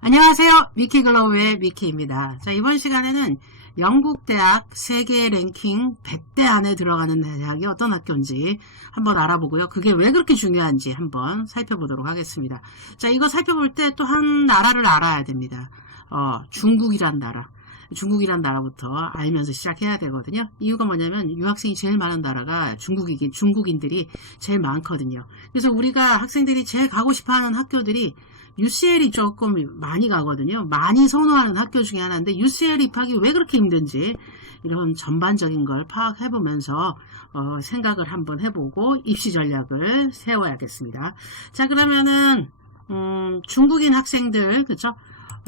안녕하세요. 미키 글로우의 미키입니다. 자, 이번 시간에는 영국 대학 세계 랭킹 100대 안에 들어가는 대학이 어떤 학교인지 한번 알아보고요. 그게 왜 그렇게 중요한지 한번 살펴보도록 하겠습니다. 자, 이거 살펴볼 때 또 한 나라를 알아야 됩니다. 어, 중국이란 나라. 중국이란 나라부터 알면서 시작해야 되거든요. 이유가 뭐냐면 유학생이 제일 많은 나라가 중국이긴 중국인들이 제일 많거든요. 그래서 우리가 학생들이 제일 가고 싶어하는 학교들이 UCL이 조금 많이 가거든요. 많이 선호하는 학교 중에 하나인데 UCL 입학이 왜 그렇게 힘든지 이런 전반적인 걸 파악해보면서 어, 생각을 한번 해보고 입시 전략을 세워야겠습니다. 자 그러면은 음, 중국인 학생들? 어,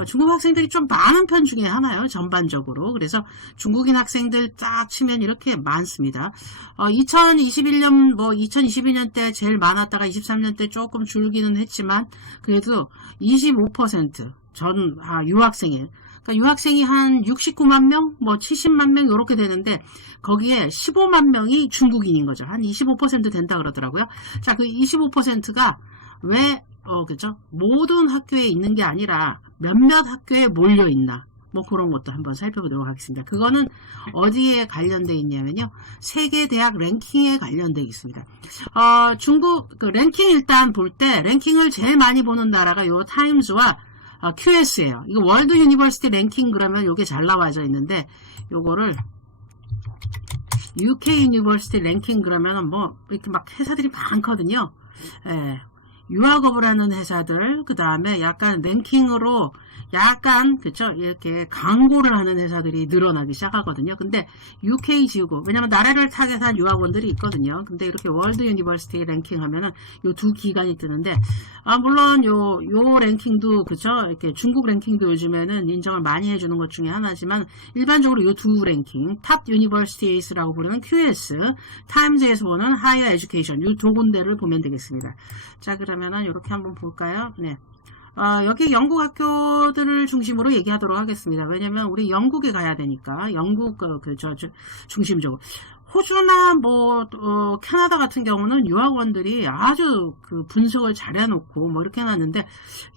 중국 학생들이 좀 많은 편 중에 하나요, 전반적으로. 그래서 중국인 학생들 딱 치면 이렇게 많습니다. 어, 2021년, 뭐, 2022년 때 제일 많았다가 23년 때 조금 줄기는 했지만, 그래도 25% 전, 아, 유학생이. 그러니까 유학생이 한 69만 명, 뭐 70만 명, 이렇게 되는데, 거기에 15만 명이 중국인인 거죠. 한 25% 된다 그러더라고요. 자, 그 25%가 왜 어, 그죠? 모든 학교에 있는 게 아니라 몇몇 학교에 몰려 있나. 뭐 그런 것도 한번 살펴보도록 하겠습니다. 그거는 어디에 관련돼 있냐면요. 세계 대학 랭킹에 관련돼 있습니다. 어, 중국 그 랭킹 일단 볼 때 랭킹을 제일 많이 보는 나라가 요 타임즈와 어, QS예요. 이거 월드 유니버시티 랭킹 그러면 요게 잘 나와져 있는데 요거를 UK 유니버시티 랭킹 그러면은 뭐 이렇게 막 회사들이 많거든요. 예. 유학업을 하는 회사들, 그 다음에 약간 랭킹으로 약간, 그쵸, 이렇게 광고를 하는 회사들이 늘어나기 시작하거든요. 근데 UK 지구, 왜냐면 나라를 타겟한 유학원들이 있거든요. 근데 이렇게 월드 유니버시티 랭킹 하면은 요 두 기간이 뜨는데, 아, 물론 요, 요 랭킹도, 그쵸, 이렇게 중국 랭킹도 요즘에는 인정을 많이 해주는 것 중에 하나지만, 일반적으로 요 두 랭킹, 탑 유니버시티스라고 부르는 QS, 타임즈에서 보는 하이어 에듀케이션, 요 두 군데를 보면 되겠습니다. 자, 그러면은 이렇게 한번 볼까요? 네. 어, 여기 영국 학교들을 중심으로 얘기하도록 하겠습니다. 왜냐면 우리 영국에 가야 되니까 영국 그, 그, 저, 저, 중심적으로 호주나 뭐 어, 캐나다 같은 경우는 유학원들이 아주 그 분석을 잘 해놓고 뭐 이렇게 해놨는데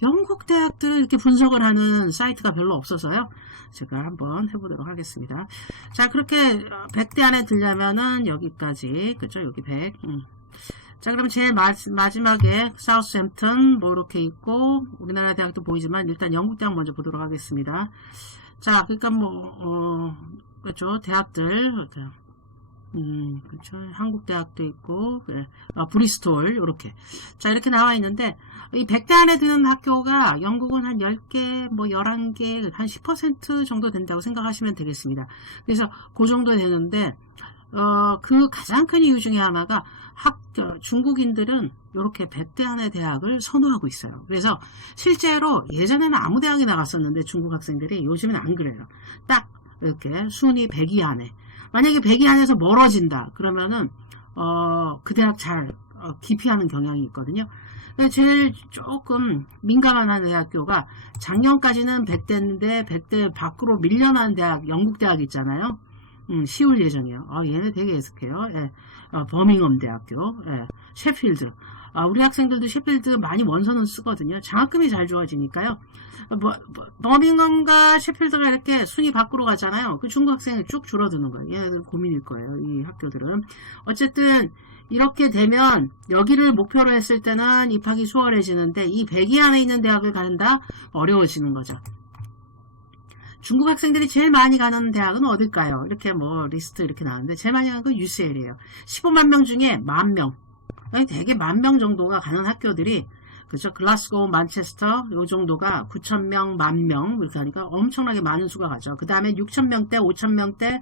영국 대학들은 이렇게 분석을 하는 사이트가 별로 없어서요. 제가 한번 해보도록 하겠습니다. 자 그렇게 100대 안에 들려면은 여기까지 그죠? 여기 100. 음. 자, 그럼 제일 마, 마지막에 사우스햄튼 뭐 이렇게 있고 우리나라 대학도 보이지만 일단 영국 대학 먼저 보도록 하겠습니다. 자, 그러니까 뭐 어, 그렇죠 대학들 음, 그렇죠. 한국 대학도 있고 예. 어, 브리스톨 이렇게 자 이렇게 나와 있는데 이 100대 안에 드는 학교가 영국은 한 10개, 뭐 11개, 한 10% 정도 된다고 생각하시면 되겠습니다. 그래서 그 정도 되는데 어, 그 가장 큰 이유 중에 하나가 학, 어, 중국인들은 이렇게 100대 안의 대학을 선호하고 있어요. 그래서 실제로 예전에는 아무 대학에 나갔었는데 중국 학생들이 요즘은 안 그래요. 딱 이렇게 순위 100위 안에. 만약에 100위 안에서 멀어진다. 그러면은, 어, 그 대학 잘 어, 기피하는 경향이 있거든요. 제일 조금 민감한 대학교가 작년까지는 100대인데 100대 밖으로 밀려난 대학, 영국 대학 있잖아요. 음, 쉬울 예정이에요. 아, 얘네 되게 애석해요. 예. 어, 버밍엄 대학교, 예. 셰필드. 아, 우리 학생들도 셰필드 많이 원서는 쓰거든요. 장학금이 잘. 어, 버, 버, 버밍엄과 셰필드가 이렇게 순위 밖으로 가잖아요. 그 중국 학생이 쭉 줄어드는 거예요. 얘네들 고민일 거예요. 이 학교들은. 어쨌든 이렇게 되면 여기를 목표로 했을 때는 입학이 수월해지는데 이 100위 안에 있는 대학을 가는다 어려워지는 거죠. 중국 학생들이 제일 많이 가는 대학은 어딜까요? 이렇게 뭐 리스트 이렇게 나왔는데 제일 많이 가는 건 UCL이에요. 15만 명 중에 만 명. 되게 만 명 정도가 가는 학교들이 그죠? 글라스고, 만체스터 요 정도가 9천 명, 만 명 이렇게 하니까 엄청나게 많은 수가 가죠. 그 다음에 6천 명대, 5천 명대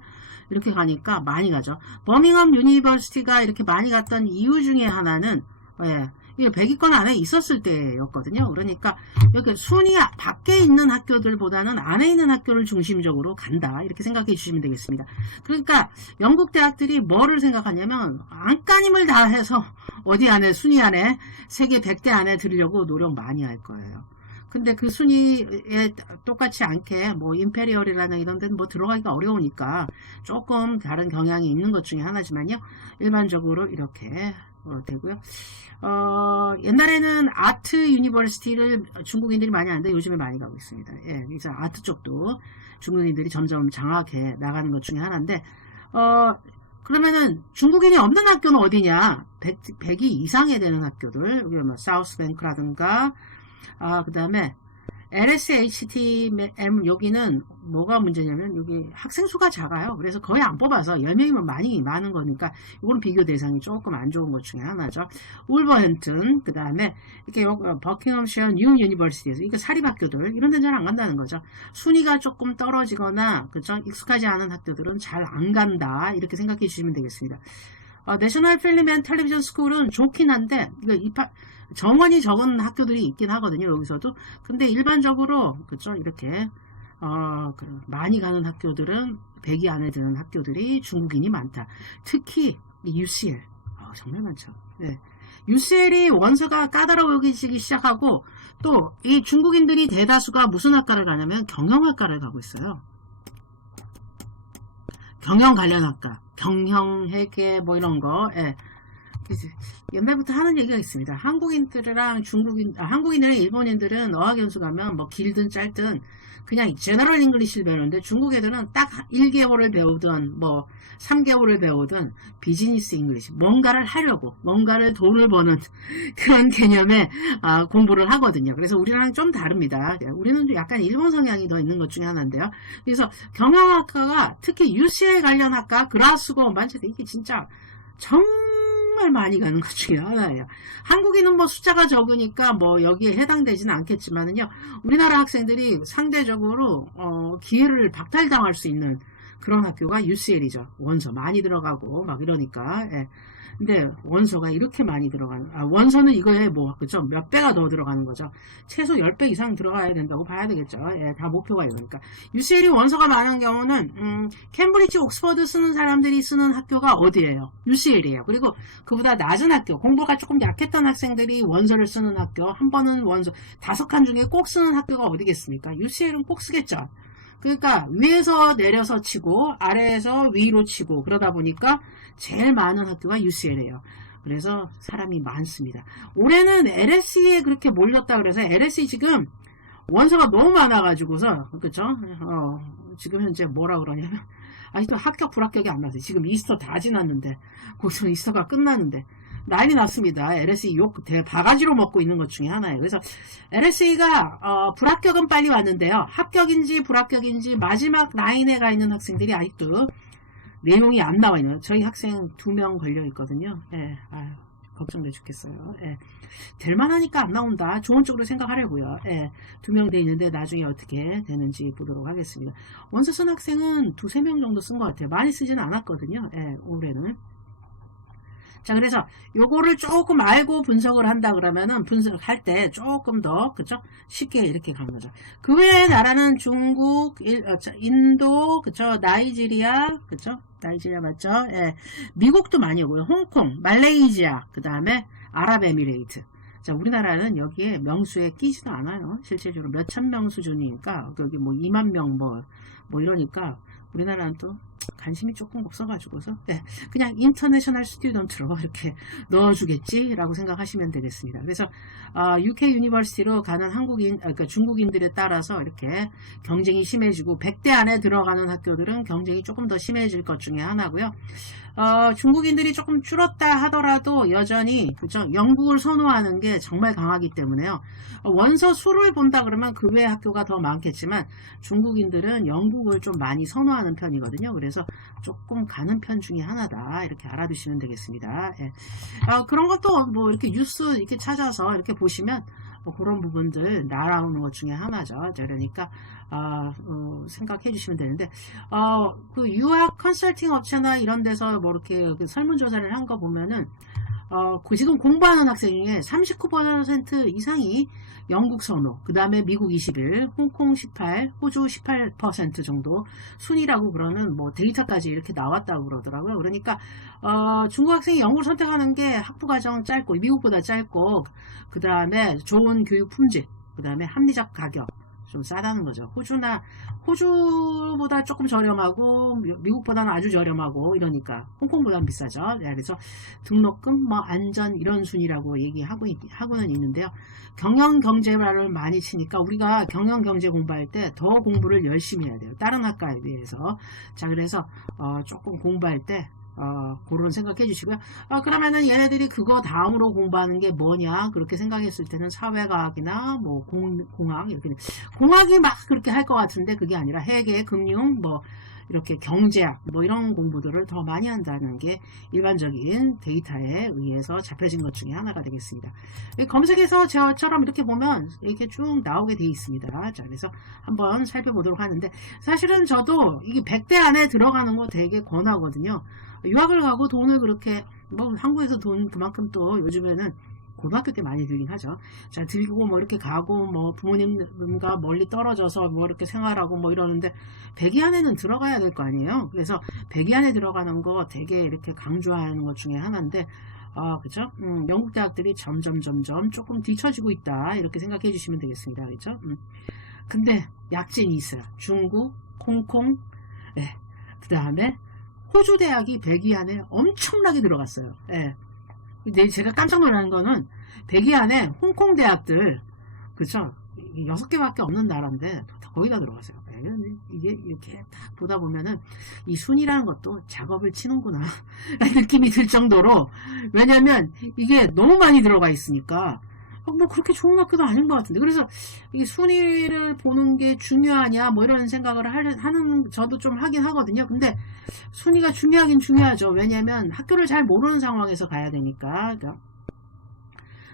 이렇게 가니까 많이 가죠. 버밍엄 유니버시티가 이렇게 많이 갔던 이유 중에 하나는 예, 이게 100위권 안에 있었을 때였거든요. 그러니까 여기 순위 밖에 있는 학교들보다는 안에 있는 학교를 중심적으로 간다. 이렇게 생각해 주시면 되겠습니다. 그러니까 영국 대학들이 뭐를 생각하냐면 안간힘을 다 해서 어디 안에 순위 안에 세계 100대 안에 들으려고 노력 많이 할 거예요. 근데 그 순위에 똑같이 않게 뭐 임페리얼이라는 이런 데는 뭐 들어가기가 어려우니까 조금 다른 경향이 있는 것 중에 하나지만요. 일반적으로 이렇게 어, 되고요. 어, 옛날에는 아트 유니버시티를 중국인들이 많이 하는데 요즘에 많이 가고 있습니다. 예, 그래서 아트 쪽도 중국인들이 점점 장악해 나가는 것 중에 하나인데, 어, 그러면은 중국인이 없는 학교는 어디냐? 100, 100이 이상이 되는 학교들, 여기 뭐 사우스뱅크라든가, 아, 그 다음에 LSHTM 여기는 뭐가 문제냐면 여기 학생 수가 작아요. 그래서 거의 안 뽑아서 10명이면 많이 많은 거니까 이건 비교 대상이 조금 안 좋은 것 중에 하나죠. 울버햄튼 그 다음에 이렇게 버킹엄셔 뉴 유니버시티에서 이거 사립학교들 이런 데는 잘 안 간다는 거죠. 순위가 조금 떨어지거나 그죠 익숙하지 않은 학교들은 잘 안 간다 이렇게 생각해 주시면 되겠습니다. 어, 내셔널 필름 앤 텔레비전 스쿨은 좋긴 한데 이거 입학 정원이 적은 학교들이 있긴 하거든요 여기서도. 근데 일반적으로 그쵸? 이렇게 어, 그 많이 가는 학교들은 100이 안에 드는 학교들이 중국인이 많다. 특히 이 UCL. 어, 정말 많죠. 네. UCL이 원서가 까다로워지기 시작하고 또 이 중국인들이 대다수가 무슨 학과를 가냐면 경영학과를 가고 있어요. 경영 관련 학과 경영 회계 뭐 이런 거 예. 이제 옛날부터 하는 얘기가 있습니다. 한국인들이랑 중국인, 아, 한국인이랑 일본인들은 어학연수 가면 뭐 길든 짧든 그냥 제너럴 잉글리시를 배우는데 중국 애들은 딱 1개월을 배우든 뭐 3개월을 배우든 비즈니스 잉글리시 뭔가를 하려고 뭔가를 돈을 버는 그런 개념의 아, 공부를 하거든요. 그래서 우리랑 좀 다릅니다. 우리는 좀 약간 일본 성향이 더 있는 것 중에 하나인데요. 그래서 경영학과가 특히 UCL 관련 학과 그라스고 만체스 이게 진짜 정말 많이 가는 것 중에 하나예요. 한국인은 뭐 숫자가 적으니까 뭐 여기에 해당되지는 않겠지만은요. 우리나라 학생들이 상대적으로 어, 기회를 박탈당할 수 있는 그런 학교가 UCL이죠. 원서 많이 들어가고 막 이러니까. 예. 근데 원서가 이렇게 많이 들어가는 아, 원서는 이거에 뭐 그죠? 몇 배가 더 들어가는 거죠. 최소 10배 이상 들어가야 된다고 봐야 되겠죠. 예, 다 목표가 이러니까. UCL이 원서가 많은 경우는 음, 캠브리지 옥스퍼드 쓰는 사람들이 쓰는 학교가 어디예요? UCL이에요. 그리고 그보다 낮은 학교 공부가 조금 약했던 학생들이 원서를 쓰는 학교 한 번은 원서 다섯 칸 중에 꼭 쓰는 학교가 어디겠습니까? UCL은 꼭 쓰겠죠 그러니까 위에서 내려서 치고 아래에서 위로 치고 그러다 보니까 제일 많은 학교가 UCL이에요. 그래서 사람이 많습니다. 올해는 LSE에 그렇게 몰렸다 그래서 LSE 지금 원서가 너무 많아가지고서 그쵸? 어, 지금 현재 뭐라 그러냐면 아직도 합격 불합격이 안 나서 지금 이스터 다 지났는데 거기서 이스터가 끝났는데 난리 났습니다. LSE 욕 대, 바가지로 먹고 있는 것 중에 하나예요. 그래서 LSE가 어, 불합격은 빨리 왔는데요. 합격인지 불합격인지 마지막 라인에 가 있는 학생들이 아직도 내용이 안 나와 있는 저희 학생 두 명 걸려 있거든요. 예, 아유, 걱정돼 죽겠어요. 예. 될 만하니까 안 나온다. 좋은 쪽으로 생각하려고요. 예, 두 명 돼 있는데 나중에 어떻게 되는지 보도록 하겠습니다. 원서 쓴 학생은 두세 명 정도 쓴 것 같아요. 많이 쓰지는 않았거든요. 예, 올해는. 자, 그래서 요거를 조금 알고 분석을 한다 그러면은 분석할 때 조금 더, 그쵸? 쉽게 이렇게 가는 거죠. 그 외의 나라는 중국, 일, 어, 인도, 그쵸? 나이지리아, 그쵸? 나이지리아 맞죠? 예. 미국도 많이 오고요. 홍콩, 말레이시아, 그 다음에 아랍에미레이트. 자, 우리나라는 여기에 명수에 끼지도 않아요. 실제적으로 몇천 명 수준이니까, 여기 뭐 2만 명 뭐, 뭐 이러니까, 우리나라는 또 관심이 조금 없어가지고서 네, 그냥 인터내셔널 스튜던트로 이렇게 넣어주겠지라고 생각하시면 되겠습니다. 그래서 어, UK 유니버시티로 가는 한국인, 그러니까 중국인들에 따라서 이렇게 경쟁이 심해지고 100대 안에 들어가는 학교들은 경쟁이 조금 더 심해질 것 중에 하나고요. 어, 중국인들이 조금 줄었다 하더라도 여전히 영국을 선호하는 게 정말 강하기 때문에요. 어, 원서 수를 본다 그러면 그 외 학교가 더 많겠지만 중국인들은 영국을 좀 많이 선호하는 편이거든요. 그래서 조금 가는 편 중에 하나다 이렇게 알아두시면 되겠습니다. 예. 어, 그런 것도 뭐 이렇게 뉴스 이렇게 찾아서 이렇게 보시면 뭐 그런 부분들 날아오는 것 중에 하나죠. 그러니까 어, 어, 생각해 주시면 되는데 어, 그 유학 컨설팅 업체나 이런 데서 뭐 이렇게 그 설문조사를 한 거 보면은 어, 그 지금 공부하는 학생 중에 39% 이상이 영국 선호, 그 다음에 미국 21, 홍콩 18, 호주 18% 정도 순위라고 그러는 뭐 데이터까지 이렇게 나왔다고 그러더라고요. 그러니까 어, 중국 학생이 영국을 선택하는 게 학부 과정 짧고 미국보다 짧고 그 다음에 좋은 교육 품질, 그 다음에 합리적 가격 좀 싸다는 거죠. 호주나 호주보다 조금 저렴하고 미- 미국보다는 아주 저렴하고 이러니까 홍콩보다는 비싸죠. 네, 그래서 등록금, 뭐 안전 이런 순위라고 얘기하고 있, 하고는 있는데요. 경영 경제를 많이 치니까 우리가 경영 경제 공부할 때 더 공부를 열심히 해야 돼요. 다른 학과에 비해서. 자, 그래서 어, 조금 공부할 때 어, 그런 생각해 주시고요. 아, 그러면은 얘네들이 그거 다음으로 공부하는 게 뭐냐 그렇게 생각했을 때는 사회과학이나 뭐 공, 공학 이렇게 공학이 막 그렇게 할 것 같은데 그게 아니라 회계, 금융 뭐 이렇게 경제학 뭐 이런 공부들을 더 많이 한다는 게 일반적인 데이터에 의해서 잡혀진 것 중에 하나가 되겠습니다. 이 검색해서 저처럼 이렇게 보면 이렇게 쭉 나오게 되어 있습니다. 자, 그래서 한번 살펴보도록 하는데 사실은 저도 이게 100대 안에 들어가는 거 되게 권하거든요. 유학을 가고 돈을 그렇게 뭐 한국에서 돈 그만큼 또 요즘에는 고등학교 때 많이 들긴 하죠. 자, 들고 뭐 이렇게 가고 뭐 부모님과 멀리 떨어져서 뭐 이렇게 생활하고 뭐 이러는데 백이 안에는 들어가야 될 거 아니에요. 그래서 백이 안에 들어가는 거 되게 이렇게 강조하는 것 중에 하나인데 아, 그죠? 음, 영국 대학들이 점점 점점 조금 뒤처지고 있다. 이렇게 생각해 주시면 되겠습니다. 그죠? 음. 근데 약진이 있어요. 중국, 홍콩, 예. 그 다음에 호주 대학이 100위 안에 엄청나게 들어갔어요. 예. 근데 제가 깜짝 놀라는 거는 100위 안에 홍콩 대학들, 그쵸? 여섯 개밖에 없는 나라인데 거의 다 들어갔어요. 이게 이렇게 딱 보다 보면은 이 순위라는 것도 작업을 치는구나 라는 느낌이 들 정도로 왜냐면 이게 너무 많이 들어가 있으니까 어, 뭐 그렇게 좋은 학교도 아닌 것 같은데 그래서 이게 순위를 보는 게 중요하냐 뭐 이런 생각을 할- 하는 저도 좀 하긴 하거든요. 근데 순위가 중요하긴 중요하죠. 왜냐면 학교를 잘 모르는 상황에서 가야 되니까. 그러니까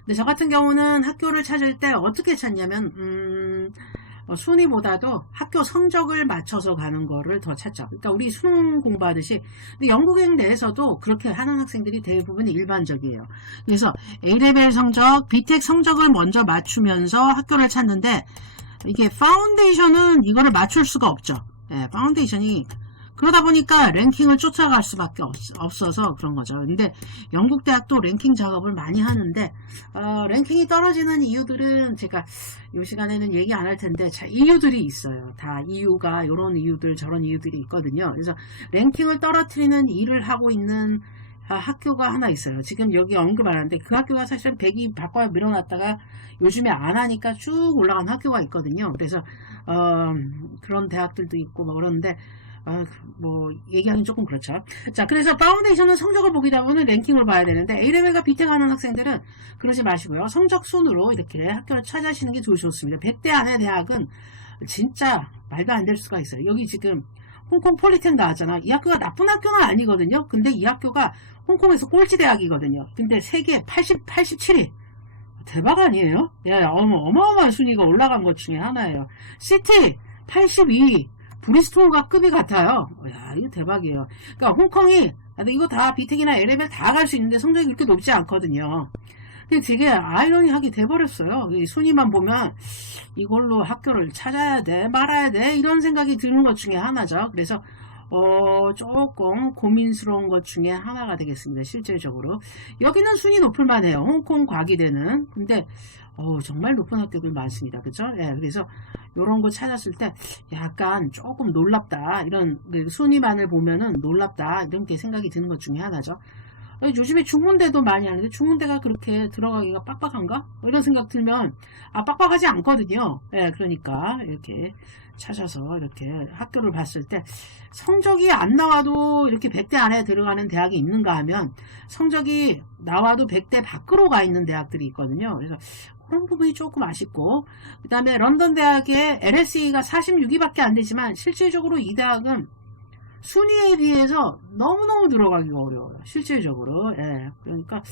근데 저 같은 경우는 학교를 찾을 때 어떻게 찾냐면 음, 어, 순위보다도 학교 성적을 맞춰서 가는 거를 더 찾죠. 그러니까 우리 수능 공부하듯이 근데 영국행 내에서도 그렇게 하는 학생들이 대부분 일반적이에요. 그래서 A레벨 성적, B텍 성적을 먼저 맞추면서 학교를 찾는데 이게 파운데이션은 이거를 맞출 수가 없죠. 예, 파운데이션이 그러다 보니까 랭킹을 쫓아갈 수밖에 없, 어서 그런 거죠. 근데 영국 대학도 랭킹 작업을 많이 하는데 어, 랭킹이 떨어지는 이유들은 제가 이 시간에는 얘기 안 할 텐데 자, 이유들이 있어요. 다 이유가 이런 이유들 저런 이유들이 있거든요. 그래서 랭킹을 떨어뜨리는 일을 하고 있는 아, 학교가 하나 있어요. 지금 여기 언급 안 하는데 그 학교가 사실은 100이 바꿔 밀어놨다가 요즘에 안 하니까 쭉 올라간 학교가 있거든요. 그래서 어, 그런 대학들도 있고 뭐 그러는데 아, 뭐 얘기하기 조금 그렇죠. 자, 그래서 파운데이션은 성적을 보기다 보면 랭킹을 봐야 되는데 A레벨과 하는 학생들은 그러지 마시고요. 성적 순으로 이렇게 학교를 찾아시는 게 좋- 좋습니다. 100대 안에 대학은 진짜 말도 안 될 수가 있어요. 여기 지금 홍콩 폴리텍 나왔잖아. 이 학교가 나쁜 학교는 아니거든요. 근데 이 학교가 홍콩에서 꼴찌 대학이거든요. 근데 세계 80, 87위. 대박 아니에요? 예, 어마, 어마어마한 순위가 올라간 것 중에 하나예요. 시티 82위. 브리스톨과 급이 같아요. 야, 이거 대박이에요. 그러니까 홍콩이 이거 다 비텍이나 L레벨 다 갈 수 있는데 성적이 그렇게 높지 않거든요. 근데 되게 아이러니하게 돼버렸어요. 이 순위만 보면 이걸로 학교를 찾아야 돼, 말아야 돼 이런 생각이 드는 것 중에 하나죠. 그래서 어, 조금 고민스러운 것 중에 하나가 되겠습니다. 실질적으로 여기는 순위 높을 만해요. 홍콩 과기대는 근데 어, 정말 높은 학교들 많습니다. 그죠? 예, 그래서 이런 거 찾았을 때 약간 조금 놀랍다. 이런 그 순위만을 보면은 놀랍다. 이렇게 생각이 드는 것 중에 하나죠. 어, 요즘에 중문대도 많이 하는데 중문대가 그렇게 들어가기가 빡빡한가? 뭐 이런 생각 들면 아 빡빡하지 않거든요. 예, 그러니까 이렇게 찾아서 이렇게 학교를 봤을 때 성적이 안 나와도 이렇게 100대 안에 들어가는 대학이 있는가 하면 성적이 나와도 100대 밖으로 가 있는 대학들이 있거든요. 그래서 그런 부분이 조금 아쉽고 그 다음에 런던 대학의 LSE가 46위밖에 안 되지만 실질적으로 이 대학은 순위에 비해서 너무너무 들어가기가 어려워요. 실질적으로. 예. 그러니까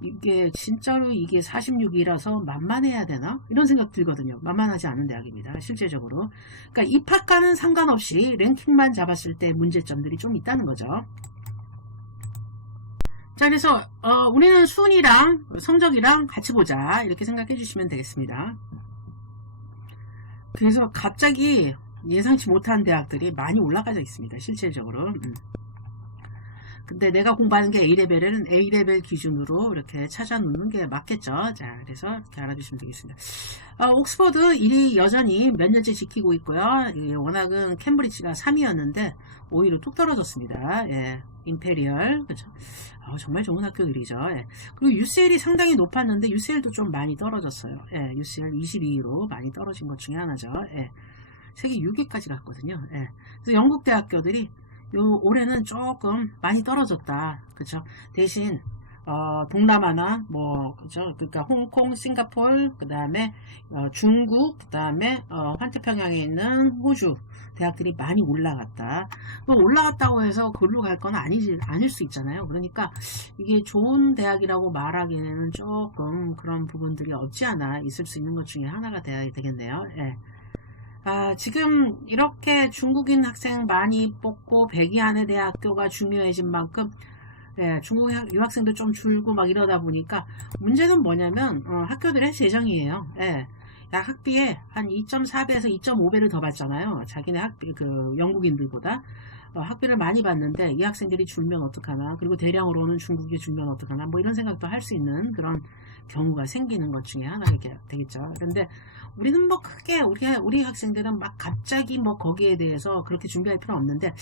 이게 진짜로 이게 46이라서 만만해야 되나? 이런 생각 들거든요. 만만하지 않은 대학입니다. 실제적으로. 그러니까 입학과는 상관없이 랭킹만 잡았을 때 문제점들이 좀 있다는 거죠. 자, 그래서 어, 우리는 순위랑 성적이랑 같이 보자. 이렇게 생각해 주시면 되겠습니다. 그래서 갑자기 예상치 못한 대학들이 많이 올라가져 있습니다. 실질적으로. 음. 근데 내가 공부하는 게 A레벨은 A레벨 기준으로 이렇게 찾아놓는 게 맞겠죠. 자, 그래서 이렇게 알아주시면 되겠습니다. 어, 옥스퍼드 1위 여전히 몇 년째 지키고 있고요. 이 워낙은 캠브리지가 3위였는데 5위로 뚝 떨어졌습니다. 예, 임페리얼, 그죠? 아, 정말 좋은 학교들이죠. 예. 그리고 UCL이 상당히 높았는데 UCL도 좀 많이 떨어졌어요. 예, UCL 22위로 많이 떨어진 것 중에 하나죠. 예. 세계 6위까지 갔거든요. 예. 그래서 영국 대학교들이 요 올해는 조금 많이 떨어졌다. 그쵸? 대신 어, 동남아나 뭐 그죠? 그러니까 홍콩, 싱가폴, 그다음에 어, 중국, 그다음에 어, 환태평양에 있는 호주 대학들이 많이 올라갔다. 뭐 올라갔다고 해서 글로 갈 건 아니지 아닐 수 있잖아요. 그러니까 이게 좋은 대학이라고 말하기에는 조금 그런 부분들이 없지 않아 있을 수 있는 것 중에 하나가 돼야 되겠네요. 예. 아, 지금 이렇게 중국인 학생 많이 뽑고 백이안의 대학교가 중요해진 만큼 예, 중국 학- 유학생도 좀 줄고 막 이러다 보니까 문제는 뭐냐면 어, 학교들의 재정이에요. 예. 약 학비에 한 2.4배에서 2.5배를 더 받잖아요. 자기네 학비 그 영국인들보다 어, 학비를 많이 받는데 이 학생들이 줄면 어떡하나 그리고 대량으로는 중국이 줄면 어떡하나 뭐 이런 생각도 할 수 있는 그런 경우가 생기는 것 중에 하나가 되겠죠. 그런데 우리 는 뭐 크게 우리 우리 학생들은 막 갑자기 뭐 거기에 대해서 그렇게 준비할 필요 없는데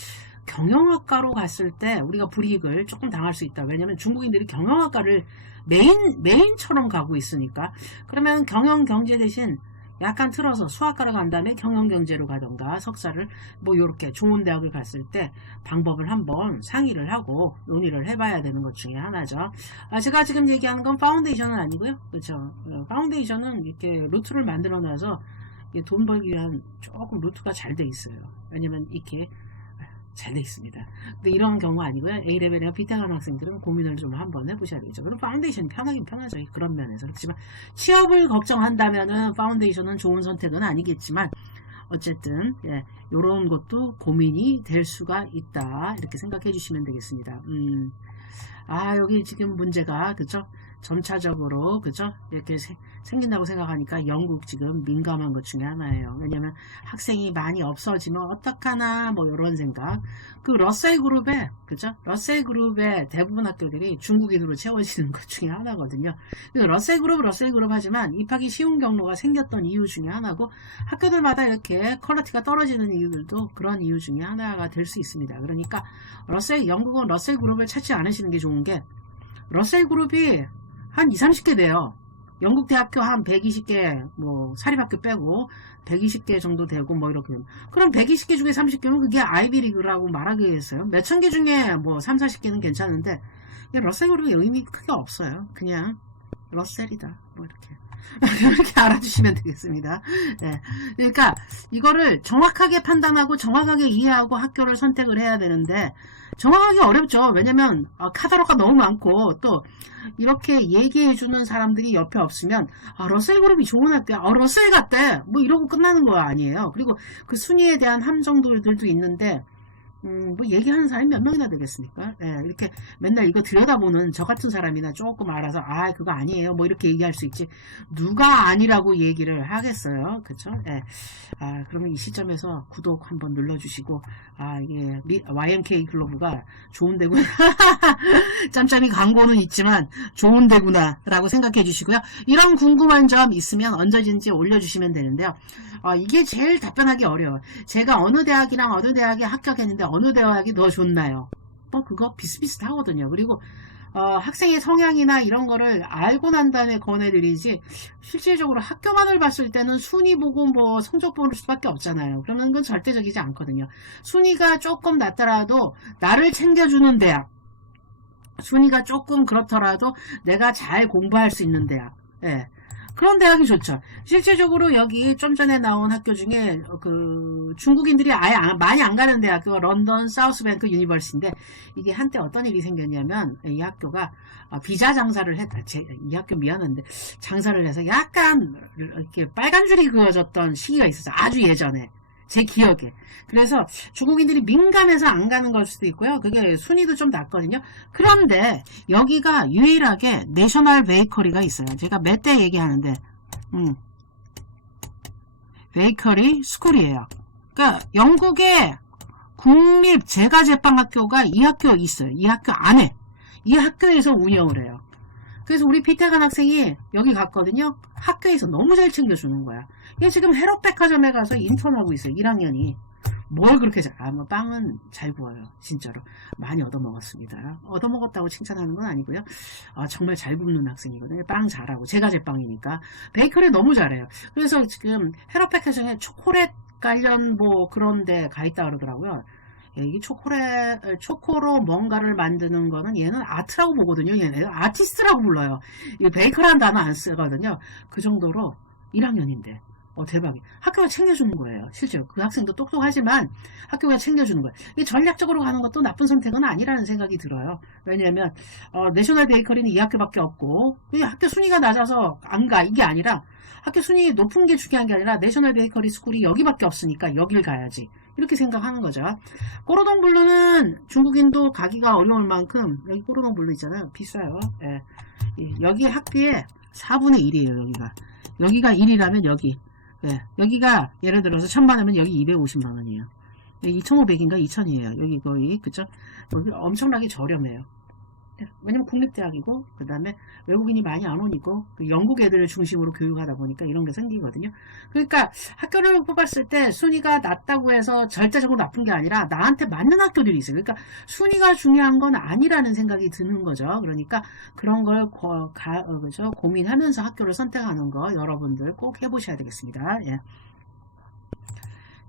경영학과로 갔을 때 우리가 불이익을 조금 당할 수 있다. 왜냐면 중국인들이 경영학과를 메인 메인처럼 가고 있으니까 그러면 경영 경제 대신 약간 틀어서 수학과로 간 다음에 경영경제로 가던가 석사를 뭐 이렇게 좋은 대학을 갔을 때 방법을 한번 상의를 하고 논의를 해봐야 되는 것 중에 하나죠. 아, 제가 지금 얘기하는 건 파운데이션은 아니고요. 그렇죠. 어, 파운데이션은 이렇게 루트를 만들어 놔서 이게 돈 벌기 위한 조금 루트가 잘 돼 있어요. 왜냐면 이렇게 잘 돼 있습니다. 근데 이런 경우 아니고요. A레벨이나 B타간 학생들은 고민을 좀 한번 해보셔야 되겠죠. 그럼 파운데이션이 편하긴 편하죠. 그런 면에서. 그렇지만 취업을 걱정한다면은 파운데이션은 좋은 선택은 아니겠지만 어쨌든 예, 이런 것도 고민이 될 수가 있다. 이렇게 생각해 주시면 되겠습니다. 음, 아 여기 지금 문제가 그죠? 점차적으로 그죠? 이렇게 세- 생긴다고 생각하니까 영국 지금 민감한 것 중에 하나예요. 왜냐면 학생이 많이 없어지면 어떡하나 뭐 이런 생각. 그 러셀 그룹에 그죠? 러셀 그룹의 대부분 학교들이 중국인으로 채워지는 것 중에 하나거든요. 러셀 그룹 러셀 그룹 하지만 입학이 쉬운 경로가 생겼던 이유 중에 하나고 학교들마다 이렇게 퀄리티가 떨어지는 이유들도 그런 이유 중에 하나가 될 수 있습니다. 그러니까 러셀 영국은 러셀 그룹을 찾지 않으시는 게 좋은 게 러셀 그룹이 한 2, 30개 돼요. 영국 대학교 한 120개, 뭐, 사립학교 빼고, 120개 정도 되고, 뭐, 이렇게. 그럼 120개 중에 30개면 그게 아이비리그라고 말하겠어요. 몇천 개 중에 뭐, 3, 40개는 괜찮은데, 이 러셀 그룹이 의미 크게 없어요. 그냥, 러셀이다. 뭐, 이렇게. 이렇게 알아주시면 되겠습니다. 네. 그러니까, 이거를 정확하게 판단하고, 정확하게 이해하고 학교를 선택을 해야 되는데, 정확하게 어렵죠. 왜냐면, 어, 카talog가 너무 많고, 또, 이렇게 얘기해주는 사람들이 옆에 없으면 아 러셀 그룹이 좋은 학교야 아 러셀 같대 뭐 이러고 끝나는 거 아니에요 그리고 그 순위에 대한 함정들도 있는데 음, 뭐 얘기하는 사람이 몇 명이나 되겠습니까? 예, 이렇게 맨날 이거 들여다보는 저 같은 사람이나 조금 알아서 아 그거 아니에요. 뭐 이렇게 얘기할 수 있지. 누가 아니라고 얘기를 하겠어요. 그쵸? 예. 아 그러면 이 시점에서 구독 한번 눌러주시고 아 이게 미- YMK 글로브가 좋은 데구나 짬짬이 광고는 있지만 좋은 데구나 라고 생각해 주시고요. 이런 궁금한 점 있으면 언제든지 올려주시면 되는데요. 어, 이게 제일 답변하기 어려워요. 제가 어느 대학이랑 어느 대학에 합격했는데 어느 대학이 더 좋나요? 뭐 그거 비슷비슷하거든요. 그리고 어, 학생의 성향이나 이런 거를 알고 난 다음에 권해드리지 실질적으로 학교만을 봤을 때는 순위 보고 뭐 성적 볼 수밖에 없잖아요. 그러면 그건 절대적이지 않거든요. 순위가 조금 낮더라도 나를 챙겨주는 대학 순위가 조금 그렇더라도 내가 잘 공부할 수 있는 대학. 예. 그런 대학이 좋죠. 실제적으로 여기 좀 전에 나온 학교 중에 그 중국인들이 아예 안- 많이 안 가는 대학교가 런던 사우스뱅크 유니버시티인데 이게 한때 어떤 일이 생겼냐면 이 학교가 아, 비자 장사를 했다. 제- 이 학교 미안한데 장사를 해서 약간 이렇게 빨간 줄이 그어졌던 시기가 있었어요. 아주 예전에. 제 기억에. 그래서 중국인들이 민감해서 안 가는 걸 수도 있고요. 그게 순위도 좀 낮거든요. 그런데 여기가 유일하게 내셔널 베이커리가 있어요. 제가 몇 대 얘기하는데, 음, 베이커리 스쿨이에요. 그러니까 영국의 국립 제과제빵학교가 이 학교 있어요. 이 학교 안에. 이 학교에서 운영을 해요. 그래서 우리 피태간 학생이 여기 갔거든요. 학교에서 너무 잘 챙겨주는 거야. 얘 지금 헤롯백화점에 가서 인턴하고 있어요. 1학년이. 뭘 그렇게 잘, 아, 뭐, 빵은 잘 구워요. 진짜로. 많이 얻어먹었습니다. 얻어먹었다고 칭찬하는 건 아니고요. 아, 정말 잘 굽는 학생이거든요. 빵 잘하고. 제가 제 빵이니까. 베이커리 너무 잘해요. 그래서 지금 헤롯백화점에 초콜릿 관련 뭐 그런 데 가 있다 그러더라고요. 예, 이 초콜릿, 에, 초코로 뭔가를 만드는 거는 얘는 아트라고 보거든요. 얘는 아티스트라고 불러요. 이 베이커라는 단어 안 쓰거든요. 그 정도로 1학년인데. 어, 대박이. 학교가 챙겨주는 거예요. 실제로. 그 학생도 똑똑하지만 학교가 챙겨주는 거예요. 이 전략적으로 가는 것도 나쁜 선택은 아니라는 생각이 들어요. 왜냐하면, 어, 내셔널 베이커리는 이 학교밖에 없고, 이 학교 순위가 낮아서 안 가. 이게 아니라, 학교 순위 높은 게 중요한 게 아니라, 내셔널 베이커리 스쿨이 여기밖에 없으니까 여길 가야지. 이렇게 생각하는 거죠. 꼬르동 블루는 중국인도 가기가 어려울 만큼, 여기 꼬르동 블루 있잖아요. 비싸요. 예. 이- 여기 학비의 4분의 1이에요, 여기가. 여기가 1이라면 여기. 예, 여기가 예를 들어서 1000만 원이면 여기 250만 원이에요. 2,500인가 2,000이에요. 여기 거의 그죠? 여기 엄청나게 저렴해요. 예, 왜냐면 국립대학이고 그 다음에 외국인이 많이 안 오니까 그 영국 애들을 중심으로 교육하다 보니까 이런 게 생기거든요. 그러니까 학교를 뽑았을 때 순위가 낮다고 해서 절대적으로 나쁜 게 아니라 나한테 맞는 학교들이 있어요. 그러니까 순위가 중요한 건 아니라는 생각이 드는 거죠. 그러니까 그런 걸 고, 가, 어, 그죠? 고민하면서 학교를 선택하는 거 여러분들 꼭 해보셔야 되겠습니다. 예.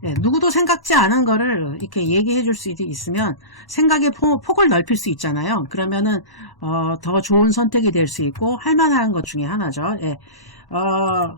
예, 누구도 생각지 않은 거를 이렇게 얘기해 줄 수 있으면 생각의 포, 폭을 넓힐 수 있잖아요. 그러면은 어, 더 좋은 선택이 될 수 있고 할 만한 것 중에 하나죠. 예. 어,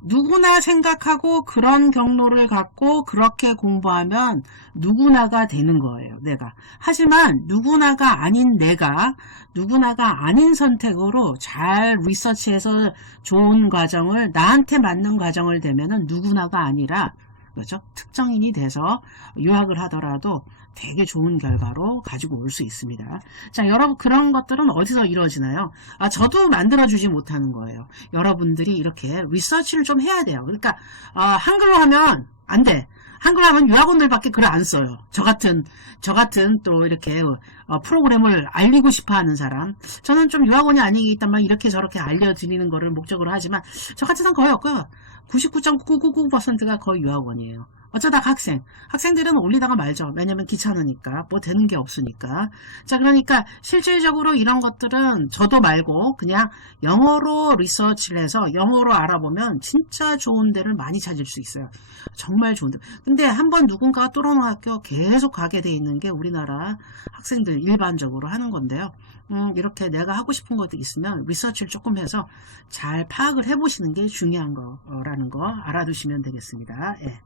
누구나 생각하고 그런 경로를 갖고 그렇게 공부하면 누구나가 되는 거예요. 내가. 하지만 누구나가 아닌 내가 누구나가 아닌 선택으로 잘 리서치해서 좋은 과정을 나한테 맞는 과정을 되면은 누구나가 아니라 그렇죠? 특정인이 돼서 유학을 하더라도 되게 좋은 결과로 가지고 올 수 있습니다. 자, 여러분 그런 것들은 어디서 이루어지나요? 아, 저도 만들어주지 못하는 거예요. 여러분들이 이렇게 리서치를 좀 해야 돼요. 그러니까 아, 한글로 하면 안 돼. 한글로 하면 유학원들밖에 글을 안 써요. 저 같은 저 같은 또 이렇게 어, 프로그램을 알리고 싶어하는 사람. 저는 좀 유학원이 아니기 때문에 이렇게 저렇게 알려드리는 거를 목적으로 하지만 저 같은 사람 거의 없고요. 99.999%가 거의 유학원이에요. 어쩌다 학생. 학생들은 올리다가 말죠. 왜냐면 귀찮으니까. 뭐 되는 게 없으니까. 자, 그러니까 실질적으로 이런 것들은 저도 말고 그냥 영어로 리서치를 해서 영어로 알아보면 진짜 좋은 데를 많이 찾을 수 있어요. 정말 좋은 데. 근데 한번 누군가가 뚫어놓은 학교 계속 가게 돼 있는 게 우리나라 학생들 일반적으로 하는 건데요. 음, 이렇게 내가 하고 싶은 것도 있으면 리서치를 조금 해서 잘 파악을 해보시는 게 중요한 거라는 거 알아두시면 되겠습니다. 예.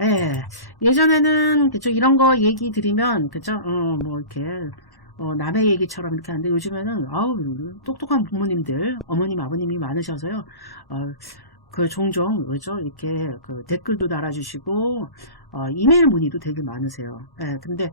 예. 예전에는 그죠 이런 거 얘기 드리면 그죠 어뭐 이렇게 어, 남의 얘기처럼 이렇게 하는데 요즘에는 아우 똑똑한 부모님들 어머님 아버님이 많으셔서요 어, 그 종종 그죠 이렇게 그 댓글도 달아주시고 어, 이메일 문의도 되게 많으세요. 예. 근데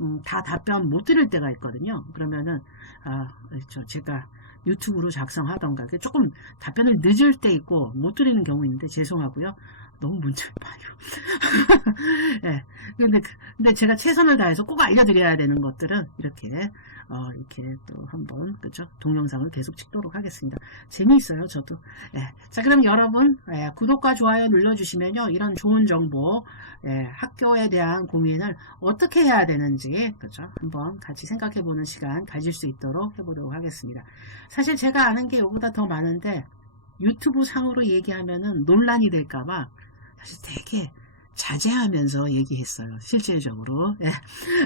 음, 다 답변 못 드릴 때가 있거든요. 그러면은 아, 저 제가 유튜브로 작성하던가 조금 답변을 늦을 때 있고 못 드리는 경우 있는데 죄송하고요. 너무 문자를 많이 예. 근데 그- 근데 제가 최선을 다해서 꼭 알려드려야 되는 것들은 이렇게 어, 이렇게 또 한번 그죠 동영상을 계속 찍도록 하겠습니다. 재미있어요, 저도. 예. 자, 그럼 여러분 예, 구독과 좋아요 눌러주시면요 이런 좋은 정보 예, 학교에 대한 고민을 어떻게 해야 되는지 그죠 한번 같이 생각해보는 시간 가질 수 있도록 해보도록 하겠습니다. 사실 제가 아는 게 이거보다 더 많은데 유튜브 상으로 얘기하면은 논란이 될까봐 사실 되게 자제하면서 얘기했어요. 실질적으로. 예.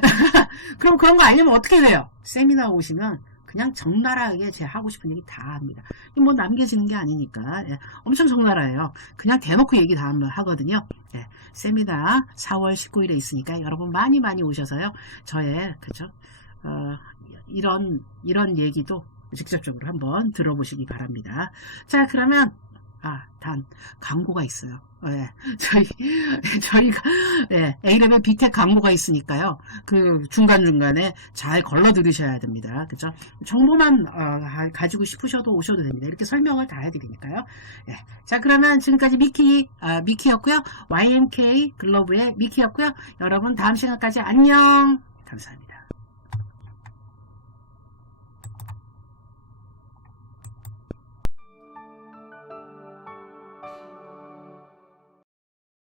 그럼 그런 거 알려면 어떻게 돼요? 세미나 오시면 그냥 적나라하게 제 하고 싶은 얘기 다 합니다. 이뭐 남겨지는 게 아니니까 예. 엄청 적나라해요. 그냥 대놓고 얘기 다 하거든요. 예. 세미나 4월 19일에 있으니까 여러분 많이 많이 오셔서요. 저의 그죠? 어, 이런 이런 얘기도 직접적으로 한번 들어보시기 바랍니다. 자 그러면 아, 단 광고가 있어요. 예, 저희 저희가 예, A레벨 B텍 광고가 있으니까요. 그 중간 중간에 잘 걸러 들으셔야 됩니다. 그죠? 정보만 어, 가- 가지고 싶으셔도 오셔도 됩니다. 이렇게 설명을 다 해드리니까요. 예, 자 그러면 지금까지 미키 아, 미키였고요. YMK 글로브의 미키였고요. 여러분 다음 시간까지 안녕. 감사합니다.